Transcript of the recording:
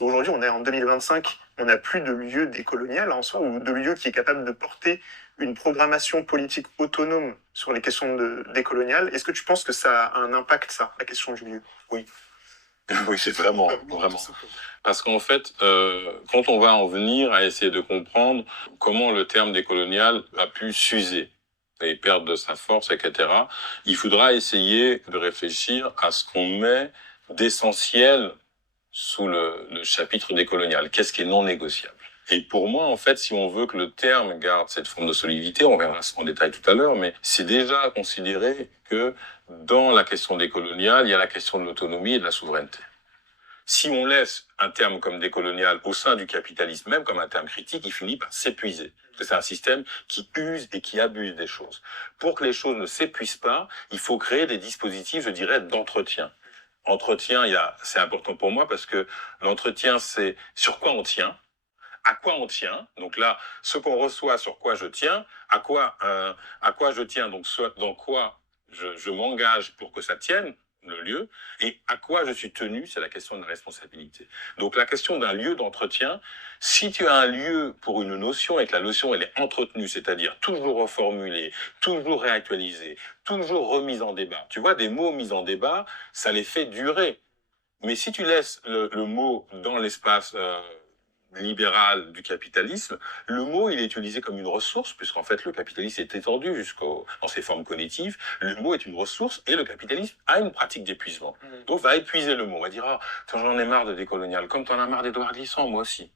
qu'aujourd'hui, on est en 2025, on n'a plus de lieu décolonial en soi, ou de lieu qui est capable de porter une programmation politique autonome sur les questions décoloniales. Est-ce que tu penses que ça a un impact, ça, la question du lieu? Oui. Oui, c'est vraiment. Parce qu'en fait, quand on va en venir à essayer de comprendre comment le terme décolonial a pu s'user et perdre de sa force, etc., il faudra essayer de réfléchir à ce qu'on met d'essentiel sous le chapitre décolonial. Qu'est-ce qui est non négociable? Et pour moi, en fait, si on veut que le terme garde cette forme de solidité, on verra ça en détail tout à l'heure, mais c'est déjà à considérer que dans la question décoloniale, il y a la question de l'autonomie et de la souveraineté. Si on laisse un terme comme décolonial au sein du capitalisme, même comme un terme critique, il finit par s'épuiser. Parce que c'est un système qui use et qui abuse des choses. Pour que les choses ne s'épuisent pas, il faut créer des dispositifs, je dirais, d'entretien. Entretien, c'est important pour moi parce que l'entretien, c'est sur quoi on tient, à quoi on tient. Donc là, ce qu'on reçoit, sur quoi je tiens, à quoi je tiens, donc dans quoi je m'engage pour que ça tienne, le lieu, et à quoi je suis tenu, c'est la question de la responsabilité. Donc la question d'un lieu d'entretien, si tu as un lieu pour une notion et que la notion elle est entretenue, c'est-à-dire toujours reformulée, toujours réactualisée, toujours remise en débat. Tu vois, des mots mis en débat, ça les fait durer. Mais si tu laisses le mot dans l'espace libéral du capitalisme, le mot il est utilisé comme une ressource, puisqu'en fait le capitalisme est étendu dans ses formes cognitives, le mot est une ressource et le capitalisme a une pratique d'épuisement. Donc va épuiser le mot, on va dire « Ah, j'en ai marre de décolonial », comme t'en as marre d'Édouard Glissant, moi aussi.